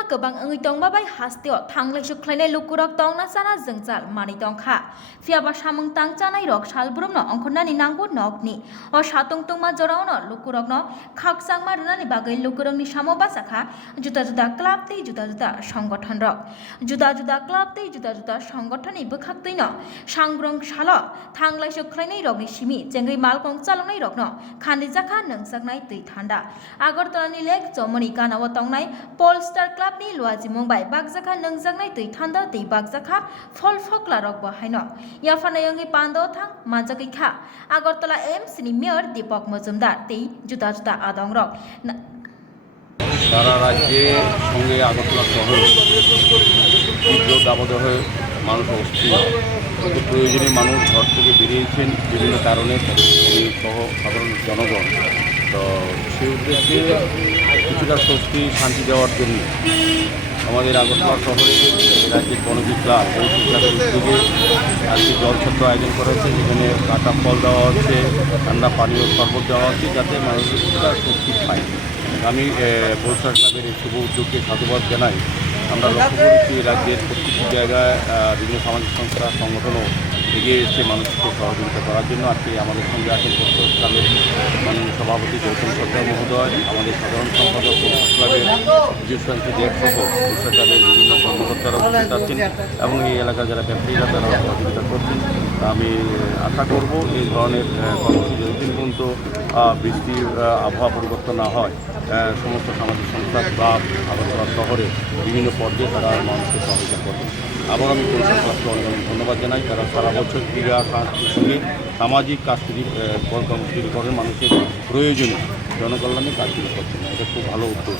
ma kabang angi tong ba bai hasteo thanglai su khlainai lukurok tong na sana jengchal mani tong kha fiaba samung tang chanai rok salbrum no ongkhona ni nangbo ni o satong tong ma jorao no lukurok no khak sang ma runa ni bagai lukurok ni samo ba sakha juda juda club tei juda juda সংগঠন রক juda juda club tei juda juda সংগঠন ni bkhak tei no sangrong salo thanglai su khlainai rok ni simi jengai malkong chalongnai rok no khani jakha nangjaknai tui thanda Agartala ni lek chomoni kanao tongnai polestar club ni luaji mumbai bakjaka nangjaknai tui thanda tei bakjaka fol phokla rok bo haino yafana yangi pando thang manjakai kha Agartala এমস ni mayor Dipak Majumdar tei juda juda adong rok সারা রাজ্যে সঙ্গে আগরতলা শহর তীব্র দাবদাহে মানুষ অস্থির কিন্তু প্রয়োজনে মানুষ ঘর থেকে বেরিয়েছেন বিভিন্ন কারণে সহ সাধারণ জনগণ তো সেই উদ্দেশ্যে কিছুটা স্বস্তি, শান্তি দেওয়ার জন্য আমাদের আগরতলা শহরে রাজ্যের বনবী ক্লাব বনবী ক্লাবের উদ্যোগে আজকে জলছত্র আয়োজন করা হচ্ছে, যেখানে কাটা ফল দেওয়া হচ্ছে, ঠান্ডা পানীয় শরবত দেওয়া হচ্ছে, যাতে মানুষ কিছুটা স্বস্তি পায়। আমি বরিশাল ক্লাবের এই শুভ উদ্যোগকে সাধুবাদ জানাই। আমরা লক্ষ্য করেছি, রাজ্যের প্রত্যেকটি জায়গায় বিভিন্ন সামাজিক সংস্থা সংগঠনও এগিয়ে এসছে মানুষকে সহযোগিতা করার জন্য। আজকে আমাদের সঙ্গে বরিশাল ক্লাবের মাননীয় সভাপতি গৌতম সরকার মহোদয়, আমাদের সাধারণ সম্পাদক ক্লাবের বিজয় দেব সহ ক্লাবের বিভিন্ন কর্মকর্তারা উপস্থিত আছেন এবং এই এলাকার যারা ব্যবসায়ীরা তারা সহযোগিতা করছেন। আমি আশা করব এই ধরনের কর্মসূচি যতদিন পর্যন্ত বৃষ্টির আবহাওয়া পরিবর্তন না হয় সমস্ত সামাজিক সংস্থা ক্লাব আগরতলা শহরে বিভিন্ন পর্যায়ে তারা মানুষকে সহযোগিতা করবে আবার আমি পরিষদ ধন্যবাদ জানাই তারা সারা বছর ক্রীড়া, সাংস্কৃতিক সঙ্গে সামাজিক কাজগুলি কর্মসূচি করেন মানুষের প্রয়োজনে জনকল্যাণে কাজগুলি করছেন। এটা খুব ভালো উদ্যোগ।